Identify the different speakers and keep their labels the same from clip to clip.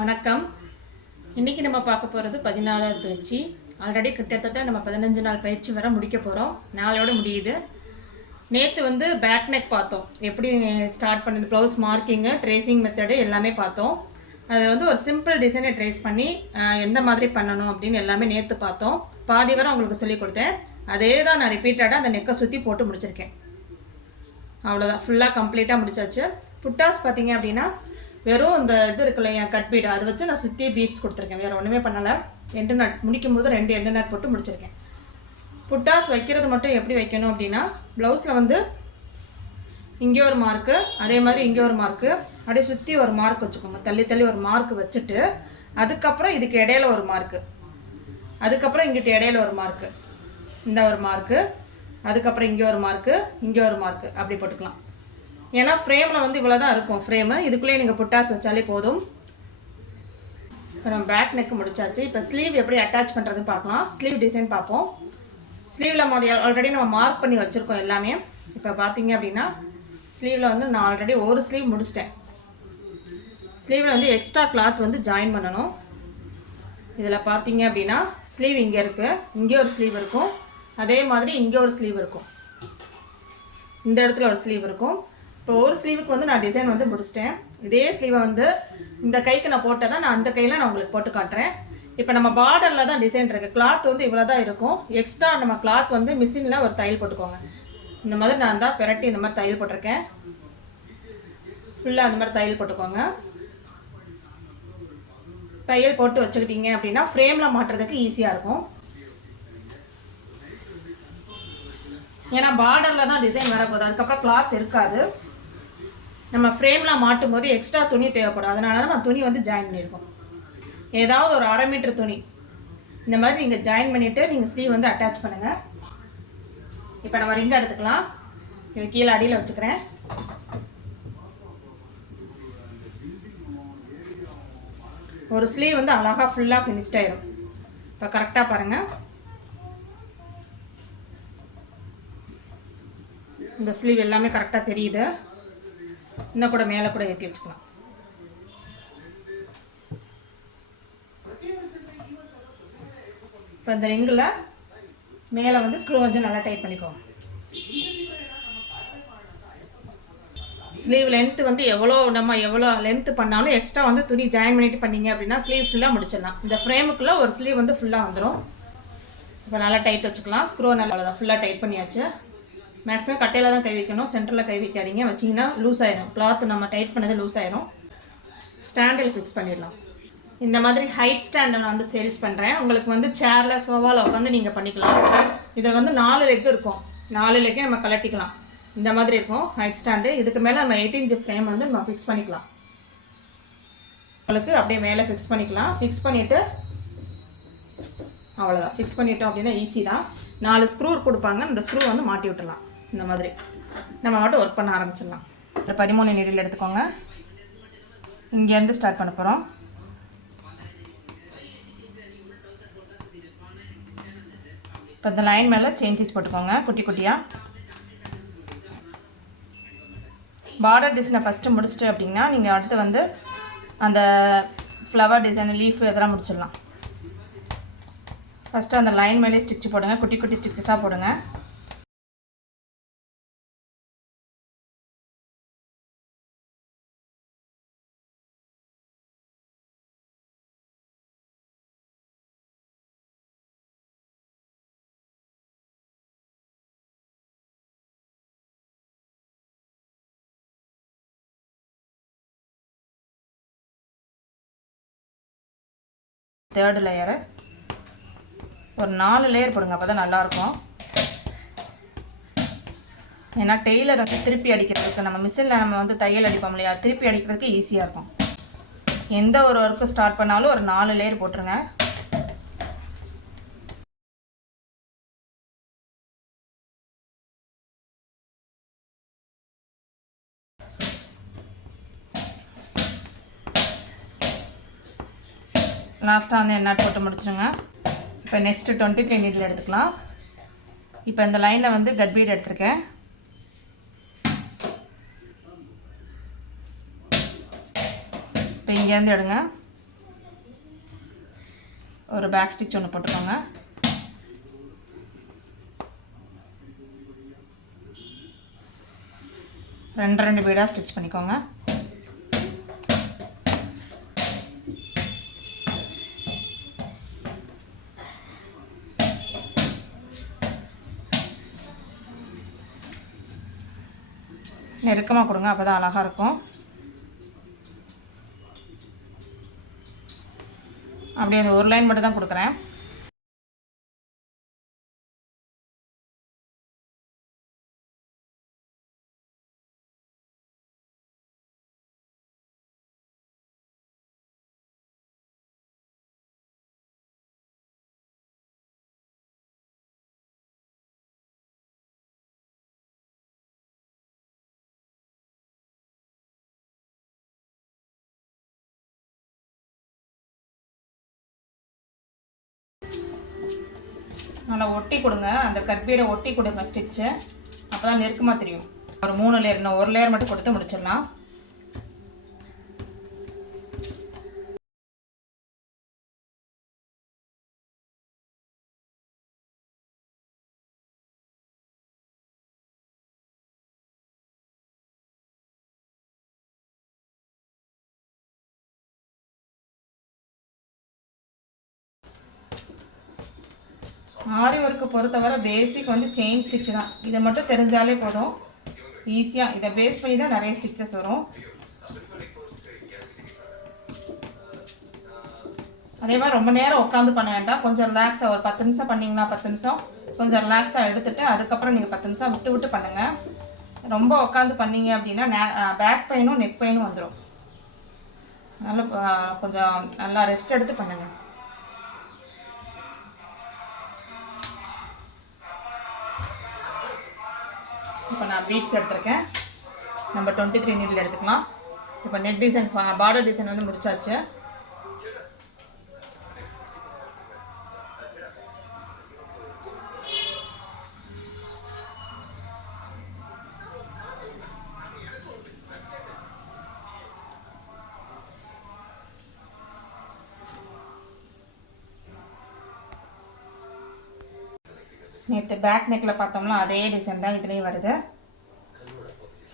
Speaker 1: வணக்கம். இன்னைக்கு நம்ம பார்க்க போகிறது பதினாலாவது பயிற்சி. ஆல்ரெடி கிட்டத்தட்ட நம்ம பதினஞ்சு நாள் பயிற்சி வர முடிக்க போகிறோம் நாளோட முடியுது. நேற்று வந்து பேக் நெக் பார்த்தோம். எப்படி ஸ்டார்ட் பண்ணது? ப்ளவுஸ் மார்க்கிங்கு ட்ரேசிங் மெத்தடு எல்லாமே பார்த்தோம். அதை வந்து ஒரு சிம்பிள் டிசைனை ட்ரேஸ் பண்ணி எந்த மாதிரி பண்ணணும் அப்படின்னு எல்லாமே நேற்று பார்த்தோம். பாதி வரை உங்களுக்கு சொல்லிக் கொடுத்தேன். அதே தான் நான் ரிப்பீட்டடாக அந்த நெக்கை சுற்றி போட்டு முடிச்சிருக்கேன். அவ்வளோதான் ஃபுல்லாக கம்ப்ளீட்டாக முடிச்சாச்சு. புட்டாஸ் பார்த்தீங்க அப்படின்னா வெறும் இந்த இது இருக்குல்ல என் கட் பீடு அதை வச்சு நான் சுற்றி பீட்ஸ் கொடுத்துருக்கேன். வேறு ஒன்றுமே பண்ணலை. எண்டு நட் முடிக்கும் போது ரெண்டு எண்டு நட் போட்டு முடிச்சிருக்கேன். புட்டாஸ் வைக்கிறது மட்டும் எப்படி வைக்கணும் அப்படின்னா ப்ளவுஸில் வந்து இங்கே ஒரு மார்க்கு அதே மாதிரி இங்கே ஒரு மார்க்கு அப்படியே சுற்றி ஒரு மார்க் வச்சுக்கோங்க. தள்ளி தள்ளி ஒரு மார்க் வச்சுட்டு அதுக்கப்புறம் இதுக்கு இடையில ஒரு மார்க்கு அதுக்கப்புறம் இங்கிட்ட இடையில ஒரு மார்க்கு இந்த ஒரு மார்க்கு அதுக்கப்புறம் இங்கே ஒரு மார்க்கு இங்கே ஒரு மார்க்கு அப்படி போட்டுக்கலாம். ஏன்னா ஃப்ரேமில் வந்து இவ்வளோ தான் இருக்கும் ஃப்ரேமு இதுக்குள்ளேயே நீங்கள் புட்டாஸ் வச்சாலே போதும். இப்போ நம்ம பேக் நெக் முடிச்சாச்சு. இப்போ ஸ்லீவ் எப்படி அட்டாச் பண்ணுறது பார்க்கலாம். ஸ்லீவ் டிசைன் பார்ப்போம். ஸ்லீவில் மொதல் ஆல்ரெடி நம்ம மார்க் பண்ணி வச்சுருக்கோம் எல்லாமே. இப்போ பார்த்தீங்க அப்படின்னா ஸ்லீவில் வந்து நான் ஆல்ரெடி ஒரு ஸ்லீவ் முடிச்சிட்டேன். ஸ்லீவில் வந்து எக்ஸ்ட்ரா கிளாத் வந்து ஜாயின் பண்ணணும். இதில் பார்த்தீங்க அப்படின்னா ஸ்லீவ் இங்கே இருக்குது இங்கே ஒரு ஸ்லீவ் இருக்கும். அதே மாதிரி இங்கே ஒரு ஸ்லீவ் இருக்கும். இந்த இடத்துல ஒரு ஸ்லீவ் இருக்கும். இப்போ ஒரு ஸ்லீவுக்கு வந்து நான் டிசைன் வந்து முடிச்சிட்டேன். இதே ஸ்லீவை வந்து இந்த கைக்கு நான் போட்டதை நான் அந்த கையில் நான் உங்களுக்கு போட்டு காட்டுறேன். இப்போ நம்ம பார்டரில் தான் டிசைன் இருக்குது கிளாத் வந்து இவ்வளோ தான் இருக்கும். எக்ஸ்ட்ரா நம்ம கிளாத் வந்து மிஷினில் ஒரு தையல் போட்டுக்கோங்க. இந்த மாதிரி நான் தான் பெரட்டி இந்த மாதிரி தையல் போட்டிருக்கேன். ஃபுல்லாக அந்த மாதிரி தையல் போட்டுக்கோங்க. தையல் போட்டு வச்சுக்கிட்டீங்க அப்படின்னா ஃப்ரேமில் மாட்டுறதுக்கு ஈஸியாக இருக்கும். ஏன்னா பார்டரில் தான் டிசைன் வரப்போகுது. அதுக்கப்புறம் கிளாத் இருக்காது. நம்ம ஃப்ரேம்லாம் மாட்டும் போது எக்ஸ்ட்ரா துணி தேவைப்படும். அதனால நம்ம துணி வந்து ஜாயின் பண்ணியிருக்கோம். ஏதாவது ஒரு அரை மீட்டர் துணி. இந்த மாதிரி நீங்கள் ஜாயின் பண்ணிவிட்டு நீங்கள் ஸ்லீவ் வந்து அட்டாச் பண்ணுங்கள் இப்போ நம்ம ரிங் எடுத்துக்கலாம். இது கீழே அடியில் வச்சுக்கிறேன். ஒரு ஸ்லீவ் வந்து அழகாக ஃபுல்லாக ஃபினிஷ்ட் ஆயிரும். இப்போ கரெக்டாக பாருங்கள் இந்த ஸ்லீவ் எல்லாமே கரெக்டாக தெரியுது. இன்னும் கூட மேலே கூட ஏற்றி வச்சுக்கலாம். இப்போ இந்த ரிங்கில் மேலே வந்து ஸ்க்ரூ வச்சு நல்லா டைட் பண்ணிக்கோங்க ஸ்லீவ் லென்த்து வந்து எவ்வளோ நம்ம எவ்வளோ லென்த்து பண்ணாலும் எக்ஸ்ட்ரா வந்து துணி ஜாயின் பண்ணிட்டு பண்ணீங்க அப்படின்னா ஸ்லீவ் ஃபுல்லாக முடிச்சிடலாம். இந்த ஃப்ரேமுக்குள்ளே ஒரு ஸ்லீவ் வந்து ஃபுல்லாக வந்துடும் இப்போ நல்லா டைட் வச்சுக்கலாம். ஸ்க்ரூ நல்லா ஃபுல்லாக டைட் பண்ணியாச்சு. மேக்ஸிமம் கட்டையில் தான் கை வைக்கணும். சென்டரில் கை வைக்காதீங்க. வச்சிங்கன்னா லூஸ் ஆயிடும் கிளாத் நம்ம டைட் பண்ணது லூஸ் ஆயிடும் ஸ்டாண்டில் ஃபிக்ஸ் பண்ணிடலாம். இந்த மாதிரி ஹைட் ஸ்டாண்டை நான் வந்து சேல்ஸ் பண்ணுறேன் உங்களுக்கு வந்து சேரில் சோஃபாவில் உட்காந்து நீங்கள் பண்ணிக்கலாம். இதை வந்து நாலு லெக் இருக்கும். நாலு லெக்கே நம்ம கலட்டிக்கலாம் இந்த மாதிரி இருக்கும். ஹைட் ஸ்டாண்டு இதுக்கு மேலே நம்ம எயிட் இன்ச் ஃப்ரேம் வந்து நம்ம ஃபிக்ஸ் பண்ணிக்கலாம். உங்களுக்கு அப்படியே மேலே ஃபிக்ஸ் பண்ணிக்கலாம். ஃபிக்ஸ் பண்ணிவிட்டு அவ்வளோதான் ஃபிக்ஸ் பண்ணிட்டோம் அப்படின்னா ஈஸி தான். நாலு ஸ்க்ரூ கொடுப்பாங்க. அந்த ஸ்க்ரூ வந்து மாட்டி விட்டுலாம் இந்த மாதிரி. நம்ம மட்டும் ஒர்க் பண்ண ஆரம்பிச்சிடலாம். ஒரு பதிமூணு நீடில் எடுத்துக்கோங்க. இங்கேருந்து ஸ்டார்ட் பண்ண போகிறோம் இப்போ இந்த லைன் மேலே சேஞ்சஸ் போட்டுக்கோங்க குட்டி குட்டியாக பார்டர் டிசைனை ஃபஸ்ட்டு முடிச்சுட்டு அப்படின்னா நீங்கள் அடுத்து வந்து அந்த ஃப்ளவர் டிசைன் லீஃப் இதெல்லாம் முடிச்சிடலாம். ஃபஸ்ட்டு அந்த லைன் மேலே ஸ்டிச் போடுங்க குட்டி குட்டி ஸ்டிச்சஸாக போடுங்க. தேர்டு லேயரை ஒரு நாலு லேயர் போடுங்க அப்போ தான் நல்லாயிருக்கும். ஏன்னா டெய்லர் வந்து திருப்பி அடிக்கிறதுக்கு நம்ம மிஷினில் நம்ம வந்து தையல் அடிப்போம் இல்லையா திருப்பி அடிக்கிறதுக்கு ஈஸியாக இருக்கும். எந்த ஒரு ஒர்க்கு ஸ்டார்ட் பண்ணாலும் ஒரு நாலு லேயர் போட்டுருங்க. லாஸ்ட்டாக வந்து எண்ணெய் போட்டு முடிச்சிருங்க. இப்போ நெக்ஸ்ட்டு டுவெண்ட்டி த்ரீ நீடில் எடுத்துக்கலாம். இப்போ இந்த லைனில் வந்து கட் பீட் எடுத்திருக்கேன். இப்போ இங்கேருந்து எடுங்க. ஒரு பேக் ஸ்டிச் ஒன்று போட்டுக்கோங்க. ரெண்டு ரெண்டு பீடாக ஸ்டிச் பண்ணிக்கோங்க. நெருக்கமாக கொடுங்க அப்போ தான் அழகாக இருக்கும். அப்படியே அந்த ஒரு லைன் மட்டும் தான் கொடுக்குறேன். நல்லா ஒட்டி கொடுங்க. அந்த கட்பீடை ஒட்டி கொடுங்க ஸ்டிச்சு அப்போ தான் நெருக்கமாக தெரியும். ஒரு மூணு லேயர் இன்னும் ஒரு லேயர் மட்டும் கொடுத்து முடிச்சிடலாம். ஆரி ஒர்க்கு பொறுத்தவரை பேசிக் வந்து செயின் ஸ்டிச் தான். இதை மட்டும் தெரிஞ்சாலே போதும். ஈஸியாக இதை பேஸ் பண்ணி தான் நிறைய ஸ்டிச்சஸ் வரும். அதே மாதிரி ரொம்ப நேரம் உட்காந்து பண்ண வேண்டாம். கொஞ்சம் ரிலாக்ஸாக ஒரு பத்து நிமிஷம் பண்ணிங்கன்னா பத்து நிமிஷம். கொஞ்சம் ரிலாக்ஸாக எடுத்துகிட்டு அதுக்கப்புறம் நீங்கள் பத்து நிமிஷம் விட்டு விட்டு பண்ணுங்கள் ரொம்ப உட்காந்து பண்ணீங்க அப்படின்னா பேக் பெயினும் நெக் பெயினும் வந்துடும் நல்லா கொஞ்சம் நல்லா ரெஸ்ட் எடுத்து பண்ணுங்கள் இப்போ நான் பீட்ஸ் எடுத்திருக்கேன். நம்ம டுவெண்ட்டி த்ரீ நீடில் எடுத்துக்கலாம். இப்போ நெட் டிசைன் பார்டர் டிசைன் வந்து முடிச்சாச்சு. நேற்று பேக் நெக்கில் பார்த்தோம்னா அதே டிசைன் தான் இதுலேயும் வருது.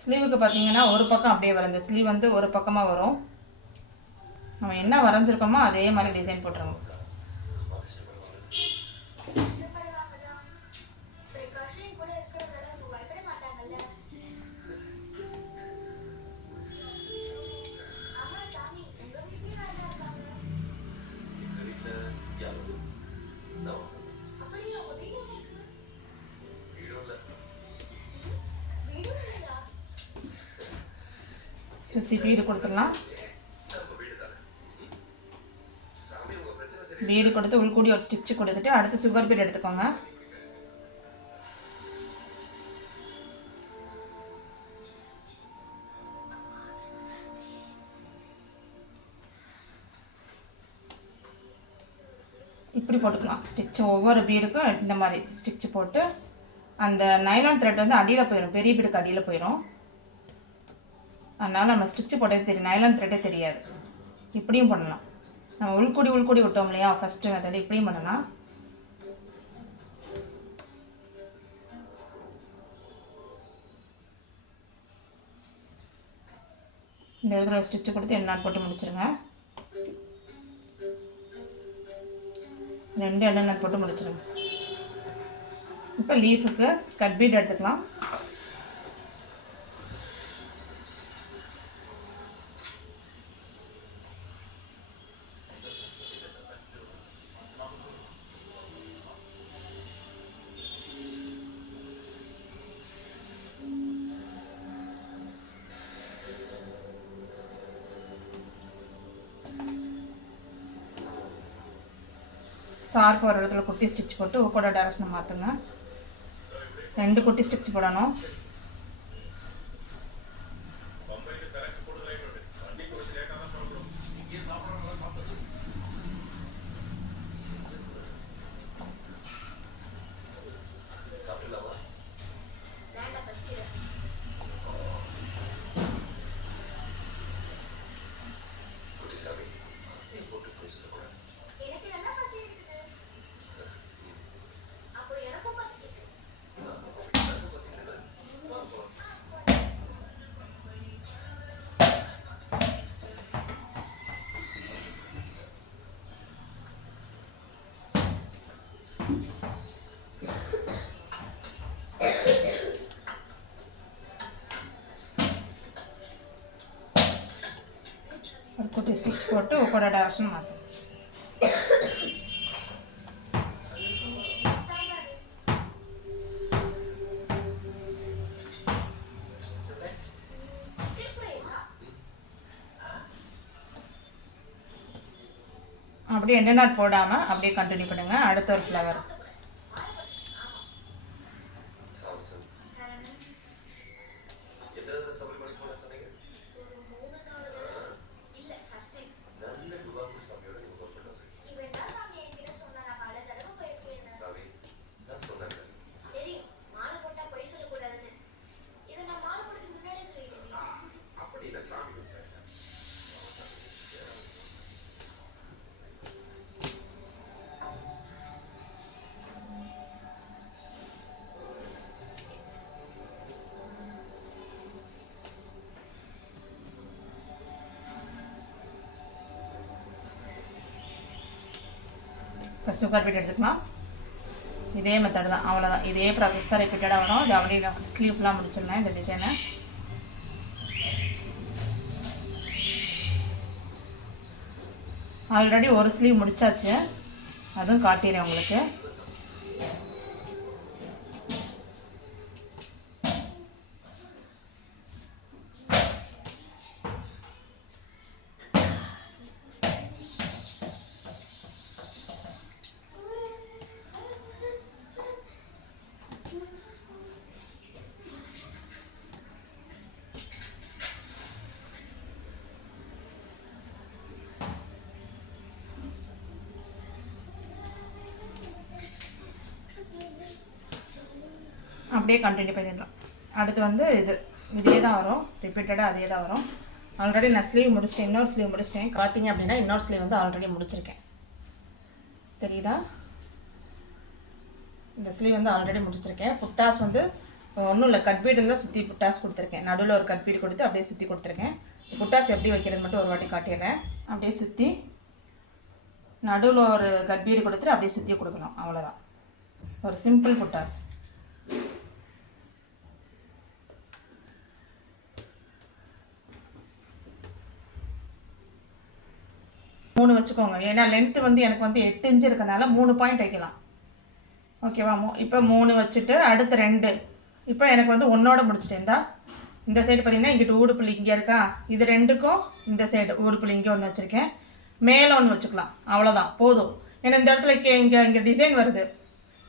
Speaker 1: ஸ்லீவுக்கு பார்த்தீங்கன்னா ஒரு பக்கம் அப்படியே வருது ஸ்லீவ் வந்து ஒரு பக்கமாக வரும். நம்ம என்ன வரைஞ்சிருக்கோமோ அதே மாதிரி டிசைன் போட்டுருவோம் சுற்றி வீடு கொடுத்துடலாம். வீடு கொடுத்து உள்கூடி ஒரு ஸ்டிச்சு கொடுத்துட்டு அடுத்து சுகர் பீட் எடுத்துக்கோங்க. இப்படி போட்டுக்கலாம். ஸ்டிச்சு ஒவ்வொரு பீடுக்கும் இந்த மாதிரி ஸ்டிச்சு போட்டு அந்த நைலான் த்ரெட் வந்து அடியில் போயிடும் பெரிய பீடுக்கு அடியில் போயிடும் அதனால் நம்ம ஸ்டிச்சு போட்டது தெரியும். நைலான் த்ரெட்டே தெரியாது. இப்படியும் பண்ணலாம். நம்ம உள்கூடி உள்கூடி விட்டோம் இல்லையா? ஃபஸ்ட்டு மெத்தட் இப்படியும் பண்ணலாம். இந்த இடத்துல ஸ்டிச்சு கொடுத்து எண்ணாட் போட்டு முடிச்சிருங்க. ரெண்டு எண்ணெய் போட்டு முடிச்சிருங்க. இப்போ லீஃபுக்கு கட் பீட் எடுத்துக்கலாம். ஷார்ப் ஒரு இடத்துல குட்டி ஸ்டிச் போட்டு ஊக்கோட டேரக்ஷனை மாற்றுங்க ரெண்டு குட்டி ஸ்டிச் போடணும். போட்டு பேசக்கூடாது ஒரு குட்டி ஸ்டிச் போட்டு ஒவ்வொரு டேரக்ஷன் மாற்றும் அப்படியே எந்த நாள் போடாமல் அப்படியே கண்டினியூ பண்ணுங்கள் அடுத்த ஒரு ஃப்ளவர் சுகர் பீட் எடுத்துக்கலாம் இதே மெத்தட் தான் அவ்வளோதான் இதே ப்ராசஸ் தான் ரிப்பீட்டடாக வரும். இது அப்படியே ஸ்லீவ்லாம் முடிச்சிடலாம் இந்த டிசைனை ஆல்ரெடி ஒரு ஸ்லீவ் முடிச்சாச்சு. அதுவும் காட்டிடுறேன் உங்களுக்கு. அப்படியே கண்டினியூ பண்ணிடலாம். அடுத்து வந்து இது இதே தான் வரும். ரிப்பீட்டடாக அதே தான் வரும். ஆல்ரெடி நான் ஸ்லீவ் முடிச்சிட்டேன். இன்னொரு ஸ்லீவ் முடிச்சிட்டேன். பார்த்தீங்க அப்படின்னா இன்னொரு ஸ்லீவ் வந்து ஆல்ரெடி முடிச்சிருக்கேன். தெரியுதா? இந்த ஸ்லீவ் வந்து ஆல்ரெடி முடிச்சிருக்கேன். புட்டாஸ் வந்து ஒன்றும் இல்லை கட்பீடில் தான் சுற்றி புட்டாஸ் கொடுத்துருக்கேன். நடுவில் ஒரு கட்பீடு கொடுத்து அப்படியே சுற்றி கொடுத்துருக்கேன். புட்டாஸ் எப்படி வைக்கிறது மட்டும் ஒரு வாட்டி காட்டிடுறேன். அப்படியே சுற்றி நடுவில் ஒரு கட்பீடு கொடுத்துட்டு அப்படியே சுற்றி கொடுக்கணும். அவ்வளோதான் ஒரு சிம்பிள் புட்டாஸ். மூணு வச்சுக்கோங்க. ஏன்னா லென்த்து வந்து எனக்கு வந்து எட்டு இன்ச்சு இருக்கனால மூணு பாயிண்ட் வைக்கலாம். ஓகேவா மூ இப்போ மூணு வச்சுட்டு அடுத்து ரெண்டு. இப்போ எனக்கு வந்து ஒன்றோட முடிச்சுட்டேன் இந்தா இந்த சைடு பார்த்தீங்கன்னா இங்கிட்டு ஊடுப்புள்ளி இங்கே இருக்கா? இது ரெண்டுக்கும் இந்த சைடு ஊடுப்புள்ளி இங்கே ஒன்று வச்சுருக்கேன். மேலே ஒன்று வச்சுக்கலாம். அவ்வளோதான் போதும். ஏன்னா இந்த இடத்துல இங்கே இங்கே இங்கே டிசைன் வருது.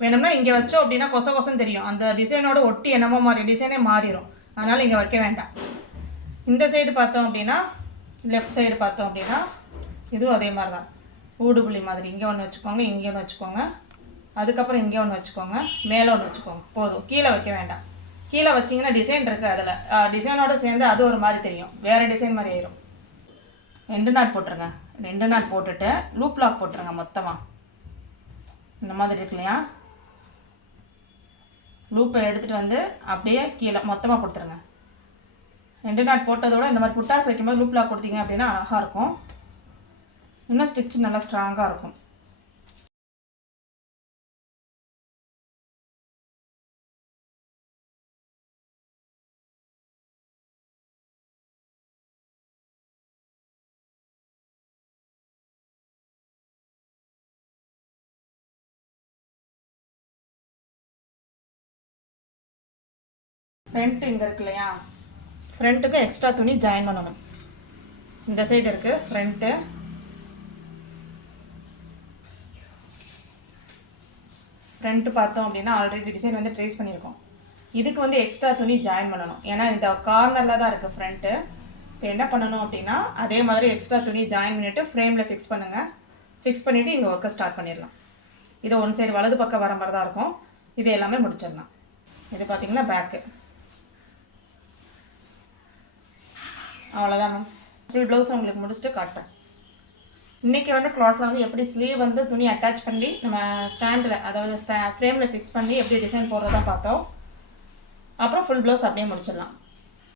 Speaker 1: வேணும்னா இங்கே வச்சோம் அப்படின்னா கொச கொசம் தெரியும். அந்த டிசைனோட ஒட்டி என்னமோ மாறி டிசைனே மாறிடும் அதனால் இங்கே வைக்க வேண்டாம். இந்த சைடு பார்த்தோம் அப்படின்னா லெஃப்ட் சைடு பார்த்தோம் அப்படின்னா இதுவும் அதே மாதிரி தான் ஊடுபுளி மாதிரி. இங்கே ஒன்று வச்சுக்கோங்க இங்கே ஒன்று வச்சுக்கோங்க. அதுக்கப்புறம் இங்கே ஒன்று வச்சுக்கோங்க. மேலே ஒன்று வச்சுக்கோங்க. போதும். கீழே வைக்க வேண்டாம். கீழே வச்சிங்கன்னா டிசைன் இருக்குது அதில். டிசைனோடு சேர்ந்து அது ஒரு மாதிரி தெரியும். வேறு டிசைன் மாதிரி ஆயிரும். ரெண்டு நாட் போட்டுருங்க. ரெண்டு நாட் போட்டுட்டு லூப் லாக் போட்டுருங்க மொத்தமாக இந்த மாதிரி இருக்கு இல்லையா? லூப்பை எடுத்துகிட்டு வந்து அப்படியே கீழே மொத்தமாக கொடுத்துருங்க. ரெண்டு நாட் போட்டதோட இந்த மாதிரி புட்டாஸ் வைக்கும்போது லூப் லாக் கொடுத்தீங்க அப்படின்னா அழகாக இருக்கும். இன்னும் ஸ்டிச் நல்லா ஸ்ட்ராங்காக இருக்கும். ஃப்ரண்ட் இங்கே இருக்கு இல்லையா? ஃப்ரண்ட்டுக்கு எக்ஸ்ட்ரா துணி ஜாயின் பண்ணணும். இந்த சைடு இருக்குது ஃப்ரண்ட்டு ஃப்ரண்ட்டு பார்த்தோம் அப்படின்னா ஆல்ரெடி டிசைன் வந்து ட்ரேஸ் பண்ணியிருக்கோம். இதுக்கு வந்து எக்ஸ்ட்ரா துணி ஜாயின் பண்ணணும். ஏன்னா இந்த கார்னரில் தான் இருக்குது ஃப்ரண்ட்டு இப்போ என்ன பண்ணணும் அப்படின்னா அதே மாதிரி எக்ஸ்ட்ரா துணி ஜாயின் பண்ணிவிட்டு ஃப்ரேமில் ஃபிக்ஸ் பண்ணுங்கள் ஃபிக்ஸ் பண்ணிவிட்டு இங்கே ஒர்க்கை ஸ்டார்ட் பண்ணிடலாம். இது ஒன் சைடு வலது பக்கம் வர மாதிரி தான் இருக்கும். இது எல்லாமே முடிச்சிடலாம். இது பார்த்தீங்கன்னா பேக்கு அவ்வளோதான் மேம் ஃபுல் ப்ளவுஸ் உங்களுக்கு முடிச்சுட்டு காட்டுறேன். இன்றைக்கி வந்து கிளாஸில் வந்து எப்படி ஸ்லீவ் வந்து துணி அட்டாச் பண்ணி நம்ம ஸ்டாண்டில் அதாவது ஸ்டா ஃப்ரேமில் ஃபிக்ஸ் பண்ணி எப்படி டிசைன் போடுறதா பார்த்தோம். அப்புறம் ஃபுல் ப்ளவுஸ் அப்படியே முடிச்சிடலாம்.